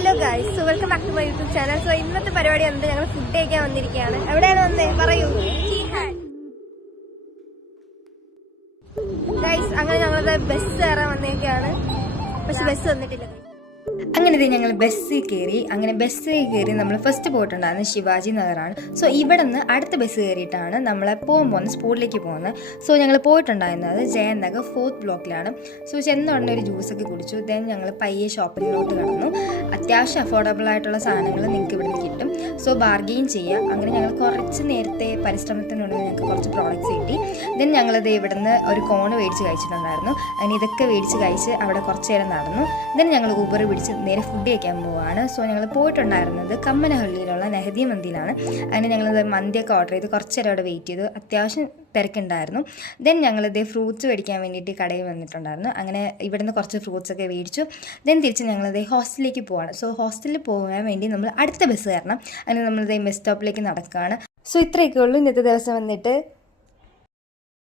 Hello guys, so welcome back to my YouTube channel. So ഇന്നത്തെ പരിപാടി വന്നിട്ട് ഞങ്ങൾ ഫുഡ് കഴിക്കാൻ വന്നിരിക്കുകയാണ്. എവിടെയാണ് വന്നേ പറയൂ ഗൈസ്. അങ്ങനെ ഞങ്ങളത് ബസ് കയറാൻ വന്നേക്കാണ്, പക്ഷെ ബസ് വന്നിട്ടില്ല. അങ്ങനെ ഞങ്ങൾ ബസ്സിൽ കയറി നമ്മൾ ഫസ്റ്റ് പോയിട്ടുണ്ടായിരുന്നത് ശിവാജി നഗറാണ്. സോ ഇവിടെ നിന്ന് അടുത്ത ബസ് കയറിയിട്ടാണ് നമ്മൾ പോകുന്ന സ്കൂളിലേക്ക് പോകുന്നത്. സോ ഞങ്ങൾ പോയിട്ടുണ്ടായിരുന്നത് ജയൻ നഗർ 4th ബ്ലോക്കിലാണ്. സോ ചെന്നുടനെ ഒരു ജ്യൂസൊക്കെ കുടിച്ചു. ദെൻ ഞങ്ങൾ പയ്യെ ഷോപ്പിങ്ങിലോട്ട് കടന്നു. അത്യാവശ്യം അഫോർഡബിൾ ആയിട്ടുള്ള സാധനങ്ങൾ നിങ്ങൾക്ക് ഇവിടെ നിന്ന് കിട്ടും. സോ ബാർഗെയിൻ ചെയ്യാം. അങ്ങനെ ഞങ്ങൾ കുറച്ച് നേരത്തെ പരിശ്രമത്തിനുള്ളിൽ ഞങ്ങൾക്ക് കുറച്ച് പ്രോഡക്റ്റ്സ് കിട്ടി. ദെൻ ഞങ്ങളത് ഇവിടെ നിന്ന് ഒരു കോണ് മേടിച്ച് കഴിച്ചിട്ടുണ്ടായിരുന്നു. അങ്ങനെ ഇതൊക്കെ മേടിച്ച് കഴിച്ച് അവിടെ കുറച്ച് നേരം നടന്നു. ദെൻ ഞങ്ങൾ ഊബർ പിടിച്ച് നേരെ ഫുഡ് കഴിക്കാൻ പോവുകയാണ്. സോ ഞങ്ങൾ പോയിട്ടുണ്ടായിരുന്നത് കമ്മനഹള്ളിയിലുള്ള നെഹദി മന്തിയിലാണ്. അങ്ങനെ ഞങ്ങളത് മന്തിയൊക്കെ ഓർഡർ ചെയ്ത് കുറച്ച് നേരം അവിടെ വെയിറ്റ് ചെയ്തു. അത്യാവശ്യം തിരക്കുണ്ടായിരുന്നു. ദെൻ ഞങ്ങളിത് ഫ്രൂട്ട്സ് മേടിക്കാൻ വേണ്ടിയിട്ട് കടയിൽ വന്നിട്ടുണ്ടായിരുന്നു. അങ്ങനെ ഇവിടുന്ന് കുറച്ച് ഫ്രൂട്ട്സൊക്കെ മേടിച്ചു. ദെൻ തിരിച്ച് ഞങ്ങളിത് ഹോസ്റ്റലിലേക്ക് പോവാണ്. സോ ഹോസ്റ്റലിൽ പോകാൻ വേണ്ടി നമ്മൾ അടുത്ത ബസ് കയറണം. അങ്ങനെ നമ്മളിത് ബസ് സ്റ്റോപ്പിലേക്ക് നടക്കുകയാണ്. സോ ഇത്രയൊക്കെ ഉള്ളൂ ഇന്നത്തെ ദിവസം വന്നിട്ട്.